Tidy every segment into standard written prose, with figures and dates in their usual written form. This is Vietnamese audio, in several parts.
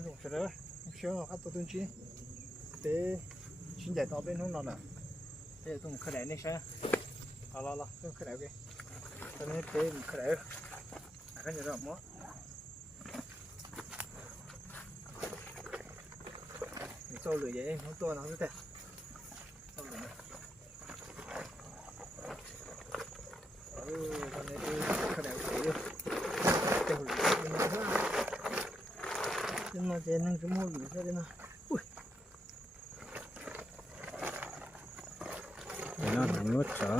dùng cái đó xíu hát tôi tuân chi để xin giải tao bên hôm nào nè để tôi khởi đại này sao lo tôi khởi đại cái tôi nói để mình khởi đại cái gì đó mất mình cho lửa vậy không to nó thế con này con này đi khởi đại cái gì nhưng mà trên nó cái môi gì thế đây nào nó là nuốt trở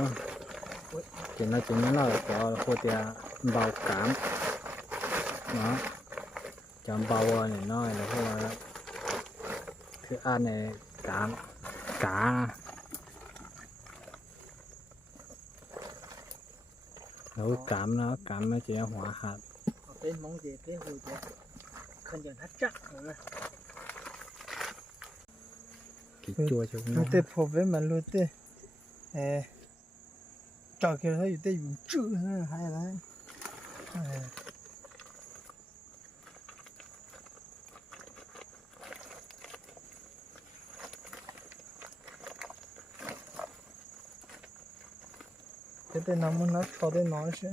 thì nó chỉ nó là có hồ tia bao cảm nó chấm bao này nó là cái thứ ăn này cảm cá nấu cảm nó chỉ hóa hạt tên mong gì cái hồi giờ không dần hết chắc nữa cái chua cho nó tê phổ với mà luôn tê trò kia thấy tê dùng chữ hay là cái tên nào muốn nói cho tên nói chứ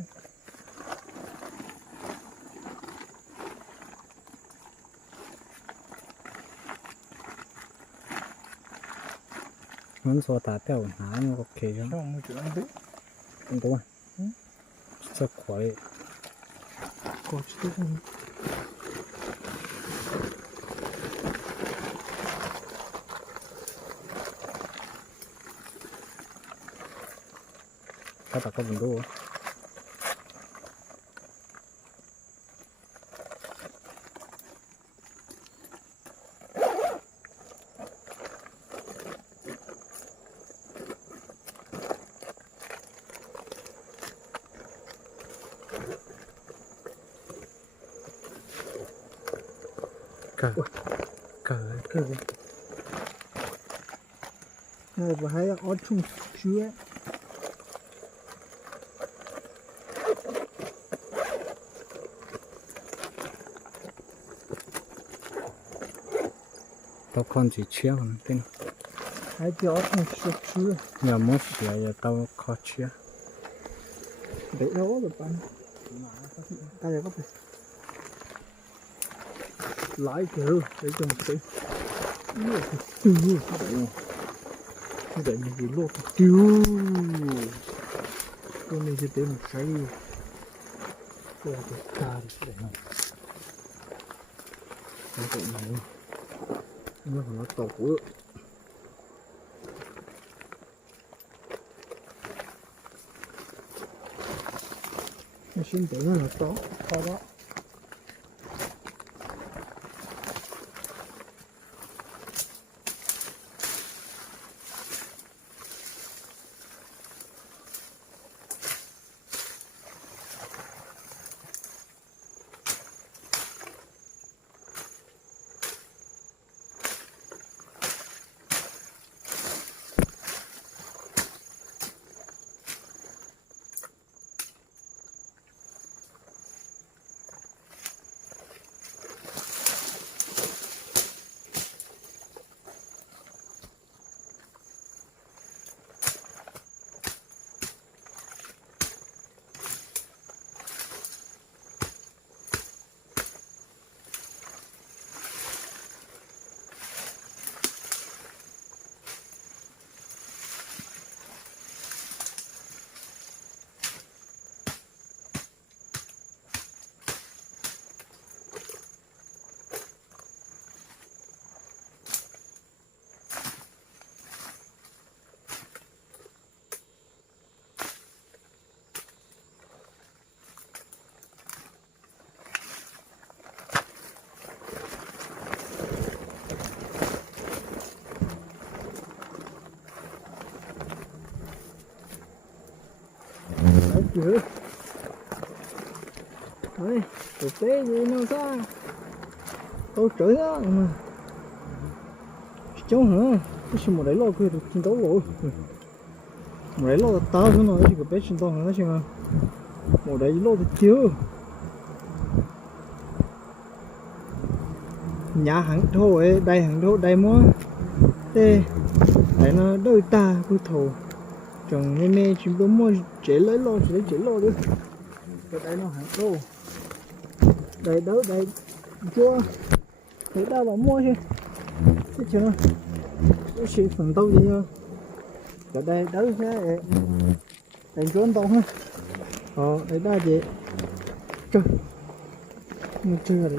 muốn so tả theo há nó ok không? Không, một chút ăn đấy. Không có à? Rất khỏe. Có chút không? Các bạn có vấn đề không? Cờ này và hay ở chung chứa tao con chỉ chia hơn tên hay thì ở chung chứa nhà muốn xỉa giờ tao khó chia để đó rồi bạn ta giờ có thể lái kiểu để cho một cái để mình bị lột tiêu con này sẽ để một cái để ca để này cái này nó còn nó tổ nó xin để nó là to đó chứ đấy thực tế gì nó ra tôi chửi đó mà cháu hả cái gì mà đấy lo kia được chiến đấu rồi mà đấy lo tao thôi nó chỉ có bé chiến đấu hả chứ mà đấy lo thì chưa nhà hàng thô ấy đây hàng thô đây mua thế để nó đôi ta cứ thổ chồng nghe mẹ chúng tôi mua chế lấy lo chế lấy chế lo đi đây nó hàng thô đây đâu đây chua thế ta bảo mua chứ thế chưa cái sự phần đâu gì chưa ở đây đâu thế đánh trốn đâu ha đây ta gì chơi chơi đấy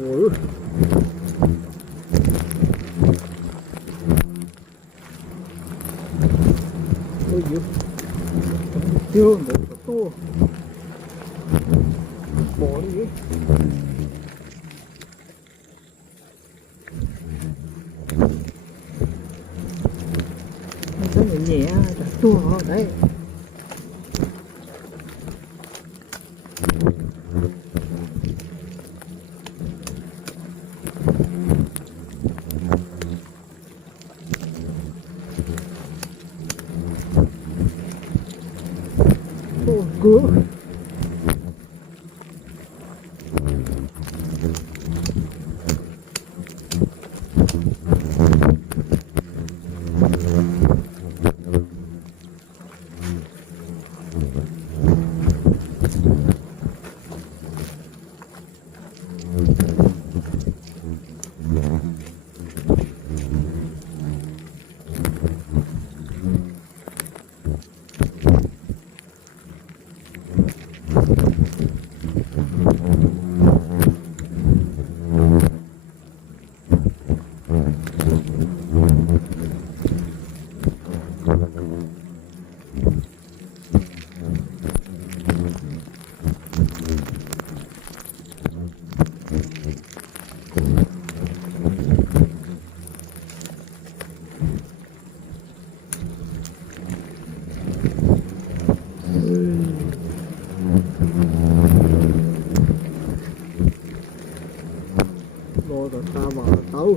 Ủa. Ôi dữ. Chưa được to. Bỏ đi dữ. Nó nhẹ nhẹ chặt tua họ đấy. Cửa rồi ta vào tàu.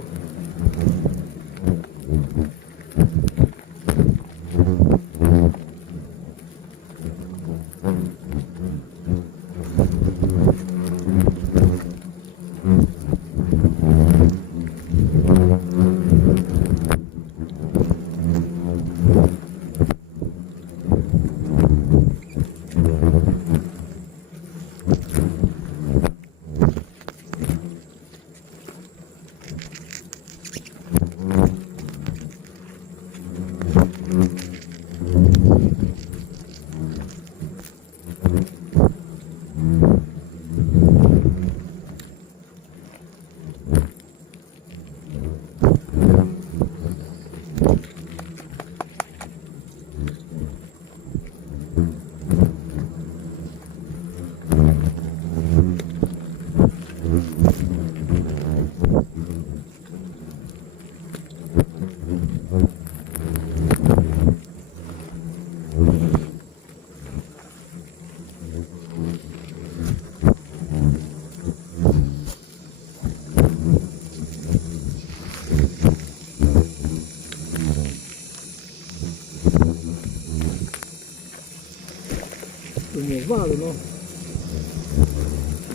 Nhiều vào rồi không?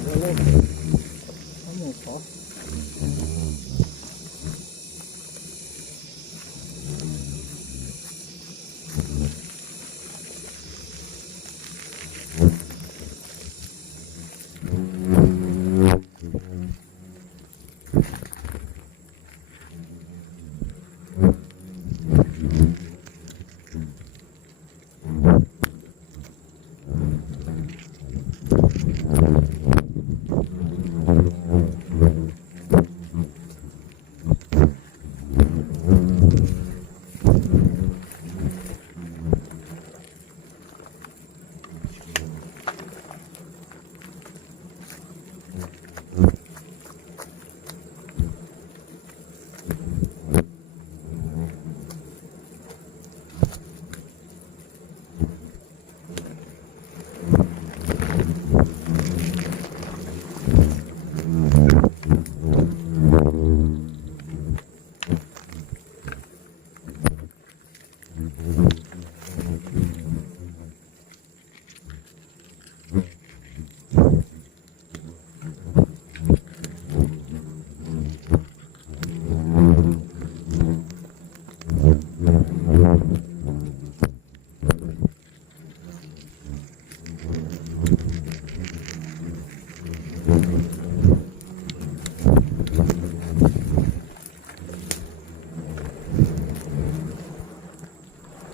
Vào lên. Có một khó.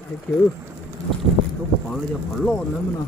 Thấy chưa? Không có là giờ có lộn nữa mà nào.